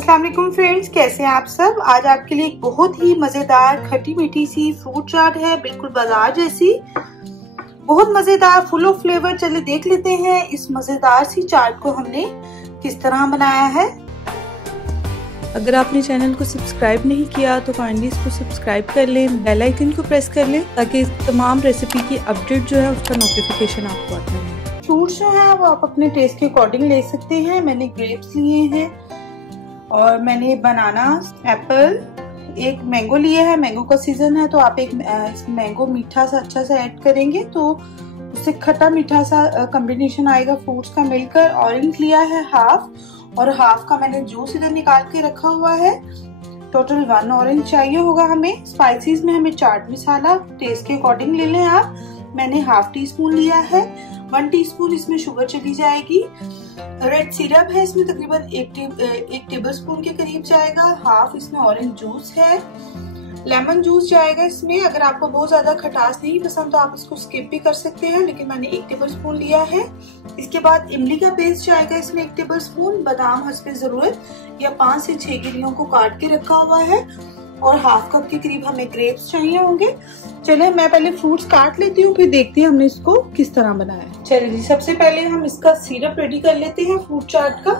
अस्सलाम वालेकुम फ्रेंड्स, कैसे हैं आप सब। आज आपके लिए एक बहुत ही मजेदार खट्टी मीठी सी फ्रूट चाट है, बिल्कुल बाजार जैसी, बहुत मजेदार, फुल ऑफ फ्लेवर। चलिए देख लेते हैं इस मजेदार सी चाट को हमने किस तरह बनाया है। अगर आपने चैनल को सब्सक्राइब नहीं किया तो काइंडली इसको सब्सक्राइब कर लें, बेल आइकन को प्रेस कर लें ताकि तमाम रेसिपी की अपडेट जो है उसका नोटिफिकेशन आपको आता है। फ्रूट्स जो है वो आप अपने टेस्ट के अकॉर्डिंग ले सकते हैं। मैंने ग्रेप्स लिए हैं और मैंने बनाना, एप्पल, एक मैंगो लिया है। मैंगो का सीजन है तो आप एक मैंगो मीठा सा अच्छा सा ऐड करेंगे तो उससे खट्टा मीठा सा कॉम्बिनेशन आएगा फ्रूट्स का मिलकर। ऑरेंज लिया है हाफ, और हाफ का मैंने जूस इधर निकाल के रखा हुआ है। टोटल 1 ऑरेंज चाहिए होगा हमें। स्पाइसेस में हमें चाट मसाला टेस्ट के अकॉर्डिंग ले लें आप। मैंने हाफ टी स्पून लिया है। 1 टीस्पून इसमें शुगर चली जाएगी। रेड सिरप है इसमें तकरीबन 1 टेबल स्पून के करीब जाएगा। हाफ इसमें ऑरेंज जूस है। लेमन जूस जाएगा इसमें। अगर आपको बहुत ज्यादा खटास नहीं पसंद तो आप इसको स्किप भी कर सकते हैं, लेकिन मैंने 1 टेबल स्पून लिया है। इसके बाद इमली का पेस्ट जाएगा इसमें 1 टेबल स्पून। बादाम हस्बे जरूरत या 5 से 6 गिरियों को काट के रखा हुआ है, और हाफ कप के करीब हमें ग्रेप्स चाहिए होंगे। चलिए मैं पहले फ्रूट्स काट लेती हूँ, फिर देखते हैं हमने इसको किस तरह बनाया है। चलिए जी, सबसे पहले हम इसका सिरप रेडी कर लेते हैं फ्रूट चाट का।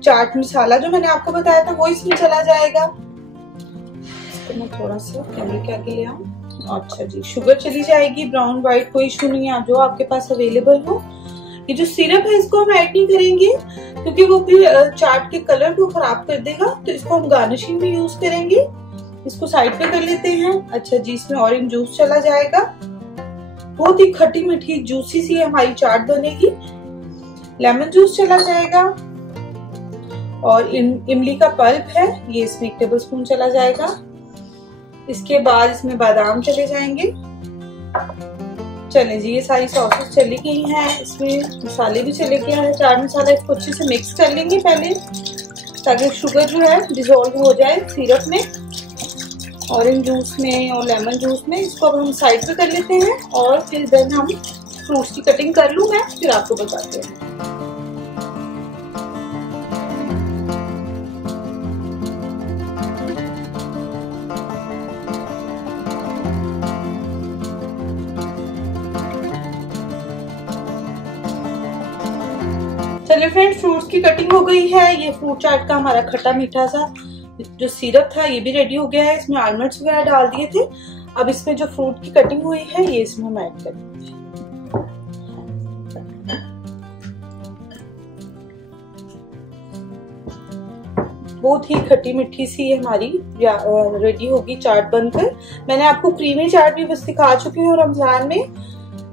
चाट मसाला जो मैंने आपको बताया था वो इसमें चला जाएगा। इसको मैं थोड़ा सा कैमरे के आगे ले आऊं। अच्छा जी, शुगर चली जाएगी, ब्राउन व्हाइट कोई इशू नहीं है, जो आपके पास अवेलेबल हो। ये जो सिरप है इसको हम ऐड नहीं करेंगे क्योंकि वो फिर चाट के कलर को खराब कर देगा, तो इसको हम गार्निशिंग में यूज करेंगे। इसको साइड पे कर लेते हैं। अच्छा जी, इसमें ऑरेंज जूस चला जाएगा। बहुत ही खट्टी मीठी जूसी सी हमारी चाट बनेगी। लेमन जूस चला जाएगा, और इमली का पल्प है ये इसमें 1 टेबल स्पून चला जाएगा। इसके बाद इसमें बादाम चले जाएंगे। चले जी, ये सारी सॉसेस चली गई हैं, इसमें मसाले भी चले गए हैं। चाट मसाला इसको अच्छे से मिक्स कर लेंगे पहले ताकि शुगर जो है डिसॉल्व हो जाए सिरप में, ऑरेंज जूस में और लेमन जूस में। इसको अब हम साइड पे कर लेते हैं और फिर देन हम फ्रूट्स की कटिंग कर लूँ मैं, फिर आपको बताते हैं। चलिए फ्रेंड्स, फ्रूट्स की कटिंग हो गई है। ये फ्रूट चाट का हमारा खट्टा मीठा सा जो सिरप था ये भी रेडी हो गया है। इसमें आलमंड्स वगैरह डाल दिए थे। अब इसमें जो फ्रूट की कटिंग हुई है ये इसमें हम ऐड करेंगे। बहुत ही खट्टी मीठी सी हमारी रेडी होगी चाट बनकर। मैंने आपको क्रीमी चाट भी बस दिखा चुकी हूँ रमजान में।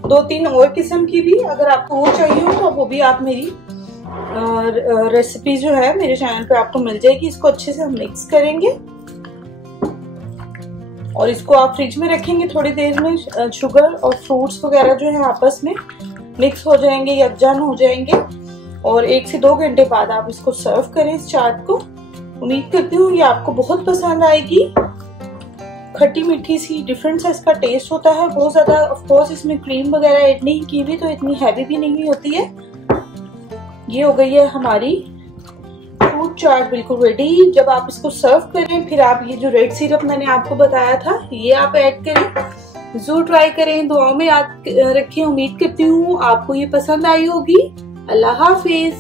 2-3 और किस्म की भी अगर आपको वो चाहिए हो तो वो भी आप मेरी रेसिपी जो है मेरे चैनल पे आपको मिल जाएगी। इसको अच्छे से हम मिक्स करेंगे और इसको आप फ्रिज में रखेंगे थोड़ी देर में। शुगर और फ्रूट्स वगैरह जो है आपस में मिक्स हो जाएंगे, यकजान हो जाएंगे, और 1 से 2 घंटे बाद आप इसको सर्व करें इस चाट को। उम्मीद करती हूँ ये आपको बहुत पसंद आएगी। खट्टी मीठी सी डिफरेंट सा इसका टेस्ट होता है। बहुत ज्यादा ऑफ कोर्स इसमें क्रीम वगैरह ऐड नहीं की हुई तो इतनी हैवी भी नहीं होती है। ये हो गई है हमारी फ्रूट चाट बिल्कुल रेडी। जब आप इसको सर्व करें फिर आप ये जो रेड सिरप मैंने आपको बताया था ये आप ऐड करें। जरूर ट्राई करें, दुआओं में याद रखें। उम्मीद करती हूँ आपको ये पसंद आई होगी। अल्लाह हाफिज।